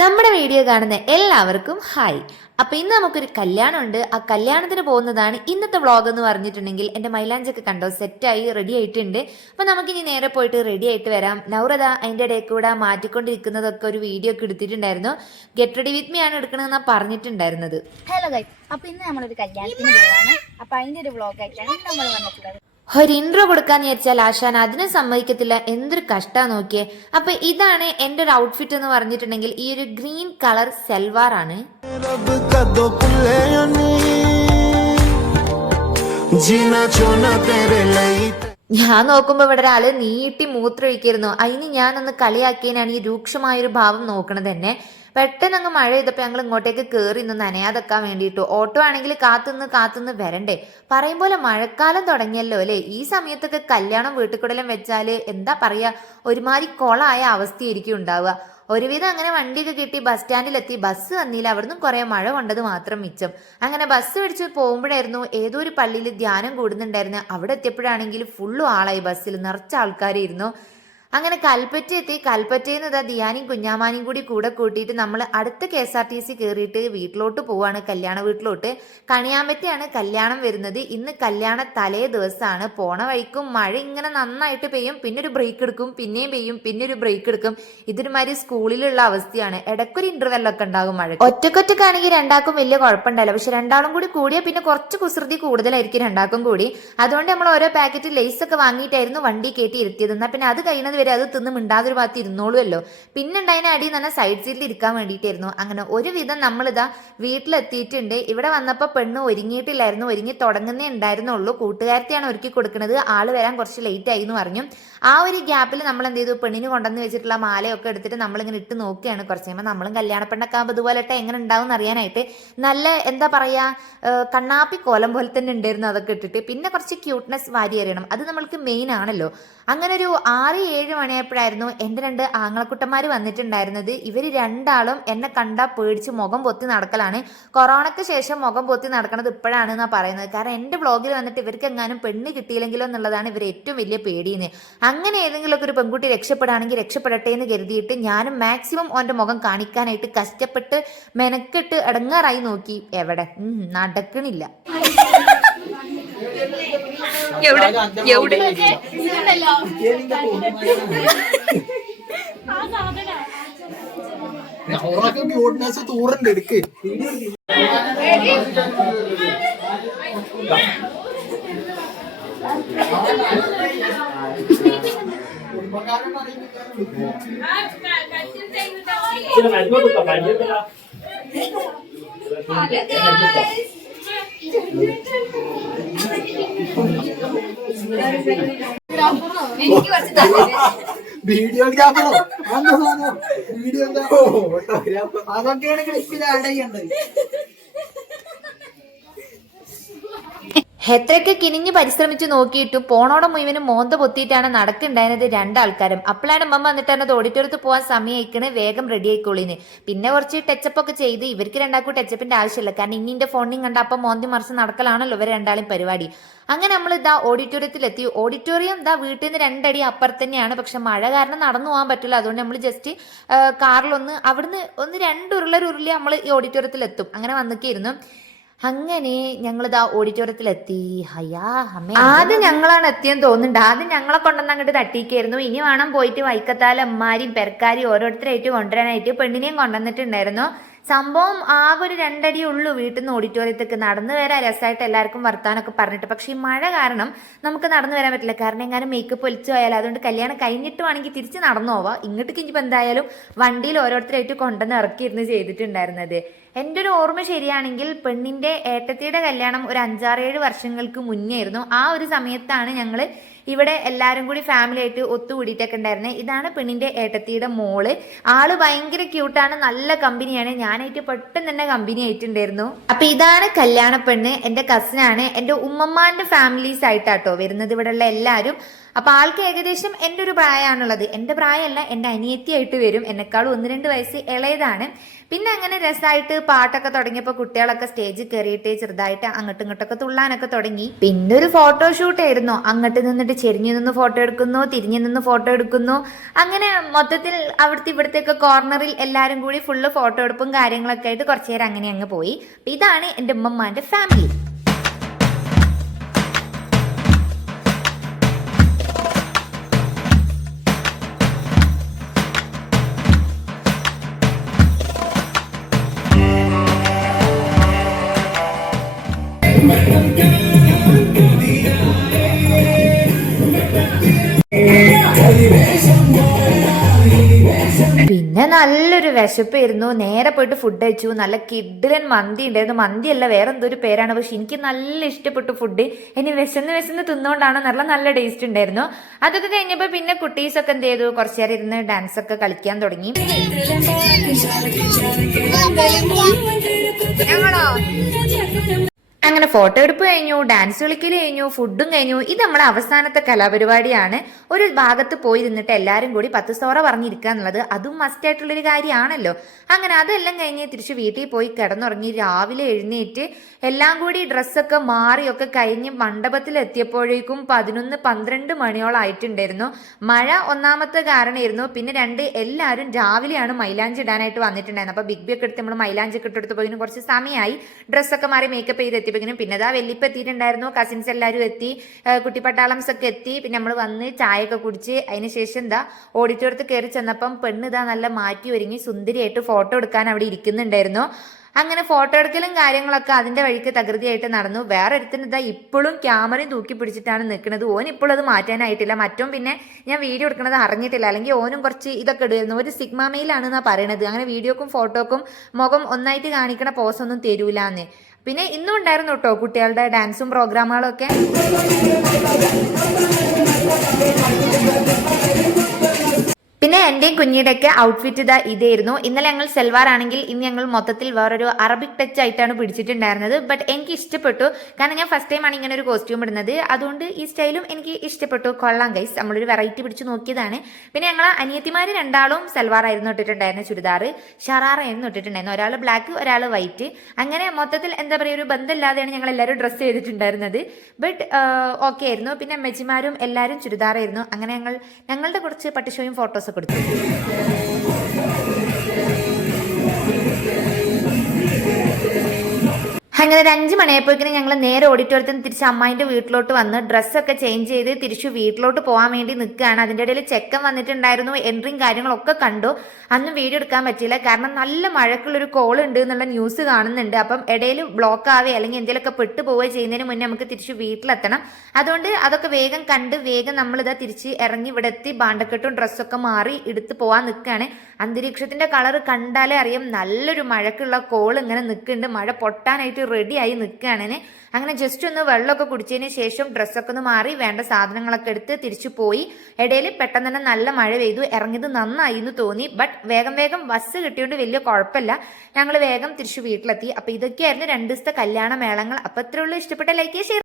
നമ്മുടെ വീഡിയോ കാണുന്ന എല്ലാവർക്കും ഹായ്. അപ്പൊ ഇന്ന് നമുക്കൊരു കല്യാണം ഉണ്ട് ആ കല്യാണത്തിന് പോകുന്നതാണ് ഇന്നത്തെ വ്ളോഗ് എന്ന് പറഞ്ഞിട്ടുണ്ടെങ്കിൽ എന്റെ മൈലാഞ്ചൊക്കെ കണ്ടോ? സെറ്റായി റെഡി ആയിട്ടുണ്ട്. അപ്പൊ നമുക്കിനി നേരെ പോയിട്ട് റെഡി ആയിട്ട് വരാം. നൗറത അതിന്റെ ഇടയിൽ കൂടെ മാറ്റിക്കൊണ്ടിരിക്കുന്നതൊക്കെ ഒരു വീഡിയോ ഒക്കെ എടുത്തിട്ടുണ്ടായിരുന്നു. ഗെറ്റ് റെഡി വിത്ത് മീ ആണ് എടുക്കണമെന്ന് പറഞ്ഞിട്ടുണ്ടായിരുന്നത്. ഹലോ അപ്പൊ ഇന്ന് നമ്മളൊരു കല്യാണത്തിന് അപ്പൊ അതിന്റെ ഒരു വ്ളോഗ് ആയിട്ടാണ് നമ്മൾ വന്നിട്ടുള്ളത്. ഒരു ഇൻട്രോ കൊടുക്കാന്ന് വിചാരിച്ചാൽ ആശാൻ അതിനെ സമ്മതിക്കത്തില്ല. എന്തൊരു കഷ്ടാ നോക്കിയേ. അപ്പൊ ഇതാണ് എന്റെ ഒരു ഔട്ട്ഫിറ്റ് എന്ന് പറഞ്ഞിട്ടുണ്ടെങ്കിൽ ഈ ഒരു ഗ്രീൻ കളർ സെൽവാർ ആണ്. ഞാൻ നോക്കുമ്പോ ഇവിടെ ഒരാൾ നീട്ടി മൂത്രമൊഴിക്കായിരുന്നു അതിന് ഞാനൊന്ന് കളിയാക്കിയതിനാണ് ഈ രൂക്ഷമായൊരു ഭാവം നോക്കണത് തന്നെ പെട്ടെന്ന് അങ്ങ് മഴ ചെയ്തപ്പോൾ ഞങ്ങൾ ഇങ്ങോട്ടേക്ക് കയറി നിന്ന് നനയാതെക്കാൻ വേണ്ടിയിട്ട് ഓട്ടോ ആണെങ്കിൽ കാത്തുനിന്ന് കാത്തുനിന്ന് വരണ്ടേ? പറയും പോലെ മഴക്കാലം തുടങ്ങിയല്ലോ അല്ലേ? ഈ സമയത്തൊക്കെ കല്യാണം വീട്ടുകൂടലും വെച്ചാൽ എന്താ പറയാ? ഒരുമാതിരി കൊളായ അവസ്ഥയായിരിക്കും ഉണ്ടാവുക. ഒരുവിധം അങ്ങനെ വണ്ടിയൊക്കെ കിട്ടി ബസ് സ്റ്റാൻഡിലെത്തി ബസ് വന്നില്ല അവിടുന്ന് കുറെ മഴ കൊണ്ടത് മാത്രം മിച്ചം. അങ്ങനെ ബസ് പിടിച്ച് പോകുമ്പോഴായിരുന്നു ഏതോ ഒരു പള്ളിയിൽ ധ്യാനം കൂടുന്നുണ്ടായിരുന്നു. അവിടെ എത്തിയപ്പോഴാണെങ്കിൽ ഫുള്ളും ആളായി ബസ്സിൽ നിറച്ച ആൾക്കാരായിരുന്നു. അങ്ങനെ കൽപ്പറ്റ എത്തി. കൽപ്പറ്റയിൽ നിന്ന് ഇതാ ധ്യാനിയും കുഞ്ഞാമാനിയും കൂടി കൂടെ കൂട്ടിയിട്ട് നമ്മൾ അടുത്ത K S R T C കയറിയിട്ട് വീട്ടിലോട്ട് പോവാണ്. കല്യാണ വീട്ടിലോട്ട്. കണിയാമ്പറ്റയാണ് കല്യാണം വരുന്നത്. ഇന്ന് കല്യാണ തലേ ദിവസമാണ് പോണ വഴിക്കും മഴ ഇങ്ങനെ നന്നായിട്ട് പെയ്യും. പിന്നെ ഒരു ബ്രേക്ക് എടുക്കും. പിന്നെയും പെയ്യും. പിന്നെ ഒരു ബ്രേക്ക് എടുക്കും. ഇതൊരുമാതിരി സ്കൂളിലുള്ള അവസ്ഥയാണ്. ഇടയ്ക്കൊരു ഇന്റർവെല്ലൊക്കെ ഉണ്ടാകും മഴ ഒറ്റക്കൊറ്റക്കാണെങ്കിൽ രണ്ടാക്കും വലിയ കുഴപ്പമുണ്ടല്ലോ പക്ഷെ രണ്ടാളും കൂടി കൂടിയാൽ പിന്നെ കുറച്ച് കുസൃതി കൂടുതലായിരിക്കും രണ്ടാക്കും കൂടി. അതുകൊണ്ട് നമ്മൾ ഓരോ പാക്കറ്റ് ലേസ് ഒക്കെ വാങ്ങിയിട്ടായിരുന്നു വണ്ടി കയറ്റി ഇരുത്തിയത്. എന്നാൽ പിന്നെ അത് കഴിയുന്നത് വരെ അത് തിന്ന് മിണ്ടാതൊരു ഭാഗത്ത് ഇരുന്നോളുമല്ലോ പിന്നെ ഉണ്ടായതിന് അടി തന്നെ സൈഡ് സീറ്റിൽ ഇരിക്കാൻ വേണ്ടിയിട്ടായിരുന്നു. അങ്ങനെ ഒരുവിധം നമ്മളിതാ വീട്ടിലെത്തിയിട്ടുണ്ട്. ഇവിടെ വന്നപ്പോൾ പെണ്ണ് ഒരുങ്ങിയിട്ടില്ലായിരുന്നു. ഒരുങ്ങി തുടങ്ങുന്നേ ഉണ്ടായിരുന്നുള്ളൂ. കൂട്ടുകാരത്തെയാണ് ഒരുക്കി കൊടുക്കുന്നത്. ആൾ വരാൻ കുറച്ച് ലേറ്റ് ആയി എന്ന് പറഞ്ഞു. ആ ഒരു ഗ്യാപ്പിൽ നമ്മൾ എന്ത് ചെയ്തു? പെണ്ണിന് കൊണ്ടുവന്ന് വെച്ചിട്ടുള്ള മാലയൊക്കെ എടുത്തിട്ട് നമ്മളിങ്ങനെ ഇട്ട് നോക്കുകയാണ്. കുറച്ച് കഴിയുമ്പോൾ നമ്മളും കല്യാണ പെണ്ണൊക്കെ ആകുമ്പോൾ എങ്ങനെ ഉണ്ടാവും എന്ന് അറിയാനായിട്ട് നല്ല എന്താ പറയാ ഏഹ് കണ്ണാപ്പി കോലം പോലെ തന്നെ ഉണ്ടായിരുന്നു. അതൊക്കെ ഇട്ടിട്ട്. പിന്നെ കുറച്ച് ക്യൂട്ട്നെസ് വാരി എറിയണം. അത് നമ്മൾക്ക് മെയിൻ ആണല്ലോ. അങ്ങനെ ഒരു ആറ് ഏഴ് മണിയായപ്പോഴായിരുന്നു എന്റെ രണ്ട് ആങ്ങളക്കുട്ടന്മാർ വന്നിട്ടുണ്ടായിരുന്നത്. ഇവർ രണ്ടാളും എന്നെ കണ്ടാൽ പേടിച്ച് മുഖം പൊത്തി നടക്കലാണ്. കൊറോണയ്ക്ക് ശേഷം മുഖം പൊത്തി നടക്കണത് ഇപ്പോഴാണ് എന്നാ പറയുന്നത്. കാരണം എന്റെ ബ്ലോഗിൽ വന്നിട്ട് ഇവർക്ക് എങ്ങാനും പെണ്ണ് കിട്ടിയില്ലെങ്കിലോ എന്നുള്ളതാണ് ഇവർ ഏറ്റവും വലിയ പേടിയെന്ന് അങ്ങനെ ഏതെങ്കിലുമൊക്കെ ഒരു പെൺകുട്ടി രക്ഷപ്പെടുകയാണെങ്കിൽ രക്ഷപ്പെടട്ടെ എന്ന് കരുതിയിട്ട് ഞാനും മാക്സിമം ഓന്റെ മുഖം കാണിക്കാനായിട്ട് കഷ്ടപ്പെട്ട് മെനക്കെട്ട് ഇടങ്ങാറായി നോക്കി. എവിടെ? നടക്കണില്ല. എവിടെ? എവിടെ? തൂറുണ്ട് എടുക്ക് വീഡിയോഗ്രാഫറോ വീഡിയോഗ്രാഫർ അതൊക്കെയാണ് ക്ലിപ്പിൽ ആഡ് ചെയ്യേണ്ടത്. എത്രയൊക്കെ കിനിഞ്ഞ് പരിശ്രമിച്ചു നോക്കിയിട്ടും പോണോടെ മുഴുവനും മോന്ത പൊത്തിയിട്ടാണ് നടക്കുണ്ടായിരുന്നത് രണ്ടാൾക്കാരും. അപ്പോഴാണ് മമ്മ വന്നിട്ട് എന്നത് ഓഡിറ്റോറിയത്ത് പോകാൻ സമയമായിക്കണ് വേഗം റെഡി ആയിക്കോളിന് പിന്നെ കുറച്ച് ടച്ചപ്പ് ഒക്കെ ചെയ്ത് ഇവർക്ക് രണ്ടാൾക്കും ടച്ചപ്പിന്റെ ആവശ്യമില്ല. കാരണം ഇന്നിന്റെ ഫോണിൽ കണ്ട അപ്പം മോന്തി മറിച്ച് നടക്കലാണല്ലോ ഇവർ രണ്ടാളും പരിപാടി. അങ്ങനെ നമ്മൾ ഇതാ ഓഡിറ്റോറിയത്തിലെത്തി. ഓഡിറ്റോറിയം ഇതാ വീട്ടിൽ നിന്ന് രണ്ടടി അപ്പുറത്ത് തന്നെയാണ്. പക്ഷെ മഴ കാരണം നടന്നു പോകാൻ പറ്റില്ല. അതുകൊണ്ട് നമ്മൾ ജസ്റ്റ് കാറിലൊന്ന് അവിടുന്ന് ഒന്ന് രണ്ട് ഉരുള നമ്മൾ ഈ ഓഡിറ്റോറിയത്തിൽ എത്തും അങ്ങനെ വന്നിക്കായിരുന്നു അങ്ങനെ ഞങ്ങളിതാ ഓഡിറ്റോറിയത്തിലെത്തി. ഹയ്യാ അമ്മ ആദ്യം ഞങ്ങളാണ് എത്തിയെന്ന് തോന്നുന്നുണ്ട്. ആദ്യം ഞങ്ങളെ കൊണ്ടുവന്ന് അങ്ങോട്ട് തട്ടിക്കായിരുന്നു ഇനി വേണം പോയിട്ട് വൈക്കത്താല അമ്മാരിയും പെരക്കാരും ഓരോരുത്തരായിട്ട് കൊണ്ടുവരാനായിട്ട് പെണ്ണിനെയും കൊണ്ടുവന്നിട്ടുണ്ടായിരുന്നു. സംഭവം ആ ഒരു രണ്ടടി ഉള്ളൂ വീട്ടിൽ നിന്ന് ഓഡിറ്റോറിയത്തേക്ക് നടന്നു വരാൻ. രസമായിട്ട് എല്ലാവർക്കും വർത്താനൊക്കെ പറഞ്ഞിട്ട്. പക്ഷേ ഈ മഴ കാരണം നമുക്ക് നടന്നു വരാൻ പറ്റില്ല. കാരണം എങ്ങാനും മേക്കപ്പ് ഒലിച്ചു പോയാലും അതുകൊണ്ട് കല്യാണം കഴിഞ്ഞിട്ട് വേണമെങ്കിൽ തിരിച്ച് നടന്നു പോവാം. ഇങ്ങോട്ട് ഇനിയിപ്പോൾ എന്തായാലും വണ്ടിയിൽ ഓരോരുത്തരായിട്ട് കൊണ്ടുവന്ന് ഇറക്കിയിരുന്ന് ചെയ്തിട്ടുണ്ടായിരുന്നത്. എന്റെ ഒരു ഓർമ്മ ശരിയാണെങ്കിൽ പെണ്ണിന്റെ ഏട്ടത്തിയുടെ കല്യാണം ഒരു അഞ്ചാറേഴ് വർഷങ്ങൾക്ക് മുന്നേ ആയിരുന്നു ആ ഒരു സമയത്താണ് ഞങ്ങൾ ഇവിടെ എല്ലാവരും കൂടി ഫാമിലി ആയിട്ട് ഒത്തുകൂടിയിട്ടൊക്കെ ഉണ്ടായിരുന്നത് ഇതാണ് പെണ്ണിന്റെ ഏട്ടത്തിയുടെ മോൾ. ആൾ ഭയങ്കര ക്യൂട്ടാണ് നല്ല കമ്പനിയാണ് ഞാനായിട്ട് പെട്ടെന്ന് തന്നെ കമ്പനി ആയിട്ടുണ്ടായിരുന്നു. അപ്പൊ ഇതാണ് കല്യാണ പെണ്ണ്. എന്റെ കസിനാണ് എന്റെ ഉമ്മമാന്റെ ഫാമിലീസ് ആയിട്ടാട്ടോ വരുന്നത്. ഇവിടെയുള്ള എല്ലാവരും അപ്പൊ ആൾക്ക് ഏകദേശം എന്റെ ഒരു പ്രായമാണുള്ളത്. എന്റെ പ്രായമല്ല എന്റെ അനിയത്തിയായിട്ട് വരും. എന്നെക്കാളും ഒന്ന് രണ്ട് വയസ്സ് ഇളയതാണ്. പിന്നെ അങ്ങനെ രസമായിട്ട് പാട്ടൊക്കെ തുടങ്ങിയപ്പോൾ കുട്ടികളൊക്കെ സ്റ്റേജിൽ കയറിയിട്ട് ചെറുതായിട്ട് അങ്ങോട്ടും ഇങ്ങോട്ടൊക്കെ തുള്ളാനൊക്കെ തുടങ്ങി. പിന്നെ ഒരു ഫോട്ടോ ഷൂട്ട് ആയിരുന്നു. അങ്ങോട്ട് നിന്നിട്ട് ചെരിഞ്ഞു നിന്ന് ഫോട്ടോ എടുക്കുന്നു തിരിഞ്ഞു നിന്ന് ഫോട്ടോ എടുക്കുന്നു. അങ്ങനെ മൊത്തത്തിൽ അവിടുത്തെ ഇവിടുത്തെയൊക്കെ കോർണറിൽ എല്ലാവരും കൂടി ഫുള്ള് ഫോട്ടോ എടുപ്പും കാര്യങ്ങളൊക്കെ ആയിട്ട് കുറച്ചു നേരം അങ്ങനെ അങ്ങ് പോയി. ഇതാണ് എന്റെ ഉമ്മമ്മാന്റെ ഫാമിലി നല്ലൊരു വിശപ്പായിരുന്നു. നേരെ പോയിട്ട് ഫുഡ് കഴിച്ചു. നല്ല കിഡിലൻ മന്തി ഉണ്ടായിരുന്നു. മന്തിയല്ല വേറെ എന്തോ ഒരു പേരാണ്. പക്ഷെ എനിക്ക് നല്ല ഇഷ്ടപ്പെട്ടു ഫുഡ് ഇനി വിശന്ന് വിശന്ന് തിന്നുകൊണ്ടാണ് നല്ല നല്ല ടേസ്റ്റ് ഉണ്ടായിരുന്നു. അതൊക്കെ കഴിഞ്ഞപ്പോൾ പിന്നെ കുട്ടീസൊക്കെ എന്ത് ചെയ്തു? കുറച്ചു നേരം ഇരുന്ന് ഡാൻസ് ഒക്കെ കളിക്കാൻ തുടങ്ങി. അങ്ങനെ ഫോട്ടോ എടുപ്പ് കഴിഞ്ഞു ഡാൻസ് കളിക്കൽ കഴിഞ്ഞു ഫുഡും കഴിഞ്ഞു. ഇത് നമ്മുടെ അവസാനത്തെ കലാപരിപാടിയാണ്. ഒരു ഭാഗത്ത് പോയി നിന്നിട്ട് എല്ലാവരും കൂടി പത്ത് സോറ പറഞ്ഞിരിക്കുക എന്നുള്ളത് അതും മസ്റ്റ് ആയിട്ടുള്ളൊരു കാര്യമാണല്ലോ. അങ്ങനെ അതെല്ലാം കഴിഞ്ഞ് തിരിച്ച് വീട്ടിൽ പോയി കിടന്നുറങ്ങി രാവിലെ എഴുന്നേറ്റ് എല്ലാം കൂടി ഡ്രസ്സൊക്കെ മാറിയൊക്കെ കഴിഞ്ഞ് മണ്ഡപത്തിൽ എത്തിയപ്പോഴേക്കും പതിനൊന്ന് പന്ത്രണ്ട് മണിയോളം ആയിട്ടുണ്ടായിരുന്നു. മഴ ഒന്നാമത്തെ കാരണമായിരുന്നു. പിന്നെ രണ്ട് എല്ലാവരും രാവിലെയാണ് മൈലാഞ്ചി ഇടാനായിട്ട് വന്നിട്ടുണ്ടായിരുന്നത്. അപ്പോൾ ബിഗ് ബി ഒക്കെ എടുത്ത് നമ്മൾ മൈലാഞ്ചി ഇട്ടെടുത്ത് പോയതിന് കുറച്ച് സമയമായി. ഡ്രസ്സൊക്കെ മാറി മേക്കപ്പ് ചെയ്ത് എത്തിയപ്പോഴേക്കും പിന്നെ അതാ വെല്ലിപ്പ് എത്തിയിട്ടുണ്ടായിരുന്നു. കസിൻസ് എല്ലാവരും എത്തി. കുട്ടിപ്പട്ടാളംസ് ഒക്കെ എത്തി. പിന്നെ നമ്മൾ വന്ന് ചായയൊക്കെ കുടിച്ച് അതിന് ശേഷം എന്താ ഓഡിറ്റോറിയത്തിൽ കയറി ചെന്നപ്പം പെണ്ണ് ഇതാ നല്ല മാറ്റി ഒരുങ്ങി സുന്ദരിയായിട്ട് ഫോട്ടോ എടുക്കാൻ അവിടെ ഇരിക്കുന്നുണ്ടായിരുന്നു. അങ്ങനെ ഫോട്ടോ എടുക്കലും കാര്യങ്ങളൊക്കെ അതിന്റെ വഴിക്ക് തകൃതിയായിട്ട് നടന്നു. വേറെ ഒരുത്തിന് ഇതാ ഇപ്പോഴും ക്യാമറയും തൂക്കി പിടിച്ചിട്ടാണ് നിൽക്കുന്നത്. ഓൻ ഇപ്പോഴും അത് മാറ്റാനായിട്ടില്ല. മറ്റും പിന്നെ ഞാൻ വീഡിയോ എടുക്കുന്നത് അറിഞ്ഞിട്ടില്ല. അല്ലെങ്കിൽ ഓനും കുറച്ച് ഇതൊക്കെ ഇടുമായിരുന്നു. ഒരു സിഗ്മ എന്നാ പറയണത്. അങ്ങനെ വീഡിയോക്കും ഫോട്ടോക്കും മുഖം ഒന്നായിട്ട് കാണിക്കണ പോസ് ഒന്നും തരൂലാന്ന്. പിന്നെ ഇന്നും ഉണ്ടായിരുന്നു കേട്ടോ കുട്ടികളുടെ ഡാൻസും പ്രോഗ്രാമുകളും എന്റെയും കുഞ്ഞിയുടെയൊക്കെ ഔട്ട്ഫിറ്റ് ഇതാ ഇതായിരുന്നു. ഇന്നലെ ഞങ്ങൾ സെൽവാർ ആണെങ്കിൽ ഇന്ന് ഞങ്ങൾ മൊത്തത്തിൽ വേറൊരു അറബിക് ടച്ച് ആയിട്ടാണ് പിടിച്ചിട്ടുണ്ടായിരുന്നത്. ബട്ട് എനിക്ക് ഇഷ്ടപ്പെട്ടു. കാരണം ഞാൻ ഫസ്റ്റ് ടൈമാണ് ഇങ്ങനെ ഒരു കോസ്റ്റ്യൂം ഇടുന്നത്. അതുകൊണ്ട് ഈ സ്റ്റൈലും എനിക്ക് ഇഷ്ടപ്പെട്ടു. കൊള്ളാം ഗൈസ് നമ്മളൊരു വെറൈറ്റി പിടിച്ച് നോക്കിയതാണ്. പിന്നെ ഞങ്ങൾ അനിയത്തിമാർ രണ്ടാളും സെൽവാർ ആയിരുന്നു ഇട്ടിട്ടുണ്ടായിരുന്നു ചുരിദാർ ഷറാറായിരുന്നു ഇട്ടിട്ടുണ്ടായിരുന്നു. ഒരാൾ ബ്ലാക്ക് ഒരാൾ വൈറ്റ് അങ്ങനെ മൊത്തത്തിൽ എന്താ പറയുക ഒരു ബന്ധമില്ലാതെയാണ് ഞങ്ങൾ എല്ലാവരും ഡ്രസ്സ് ചെയ്തിട്ടുണ്ടായിരുന്നത്. ബട്ട് ഓക്കെ ആയിരുന്നു. പിന്നെ അമ്മച്ചിമാരും എല്ലാവരും ചുരിദാറായിരുന്നു. അങ്ങനെ ഞങ്ങൾ ഞങ്ങളുടെ കുറച്ച് പട്ടിഷോയും ഫോട്ടോസൊക്കെ എടുത്തു. Yeah. അങ്ങനെ ഒരു അഞ്ച് മണിയായപ്പോഴേക്കും ഞങ്ങൾ നേരെ ഓഡിറ്റോറിയത്തിൽ നിന്ന് തിരിച്ച് അമ്മായിന്റെ വീട്ടിലോട്ട് വന്ന് ഡ്രസ്സൊക്കെ ചേഞ്ച് ചെയ്ത് തിരിച്ചു വീട്ടിലോട്ട് പോകാൻ വേണ്ടി നിൽക്കുകയാണ് അതിന്റെ ഇടയിൽ ചെക്കൻ വന്നിട്ടുണ്ടായിരുന്നു എൻട്രിയും കാര്യങ്ങളൊക്കെ കണ്ടു. അന്നും വീഡിയോ എടുക്കാൻ പറ്റിയില്ല. കാരണം നല്ല മഴക്കുള്ളൊരു കോൾ ഉണ്ട് എന്നുള്ള ന്യൂസ് കാണുന്നുണ്ട്. അപ്പം ഇടയിൽ ബ്ലോക്ക് ആവുകയോ അല്ലെങ്കിൽ എന്തെങ്കിലുമൊക്കെ പെട്ടു പോവുകയോ ചെയ്യുന്നതിന് മുന്നേ നമുക്ക് തിരിച്ച് വീട്ടിലെത്തണം. അതുകൊണ്ട് അതൊക്കെ വേഗം കണ്ട് വേഗം നമ്മളിതാ തിരിച്ച് ഇറങ്ങി ഇവിടെ എത്തി. ബാണ്ടക്കെട്ടും ഡ്രസ്സൊക്കെ മാറി എടുത്ത് പോകാൻ നിൽക്കുകയാണ് അന്തരീക്ഷത്തിന്റെ കളർ കണ്ടാലേ അറിയാം. നല്ലൊരു മഴക്കുള്ള കോൾ ഇങ്ങനെ നിൽക്കുന്നുണ്ട് മഴ പൊട്ടാനായിട്ട് റെഡിയായി നിൽക്കുകയാണ് അങ്ങനെ ജസ്റ്റ് ഒന്ന് വെള്ളമൊക്കെ കുടിച്ചതിന് ശേഷം ഡ്രസ്സൊക്കെ ഒന്ന് മാറി വേണ്ട സാധനങ്ങളൊക്കെ എടുത്ത് തിരിച്ചു പോയി. ഇടയിൽ പെട്ടെന്ന് തന്നെ നല്ല മഴ പെയ്തു. ഇറങ്ങിയത് നന്നായി എന്ന് തോന്നി. ബട്ട് വേഗം വേഗം ബസ് കിട്ടിയോണ്ട് വലിയ കുഴപ്പമില്ല. ഞങ്ങൾ വേഗം തിരിച്ചു വീട്ടിലെത്തി. അപ്പൊ ഇതൊക്കെയായിരുന്നു രണ്ട് ദിവസത്തെ കല്യാണ മേളങ്ങൾ. അപ്പൊ ഇത്രയുള്ളൂ ഇഷ്ടപ്പെട്ട ലൈക്ക് ഷെയർ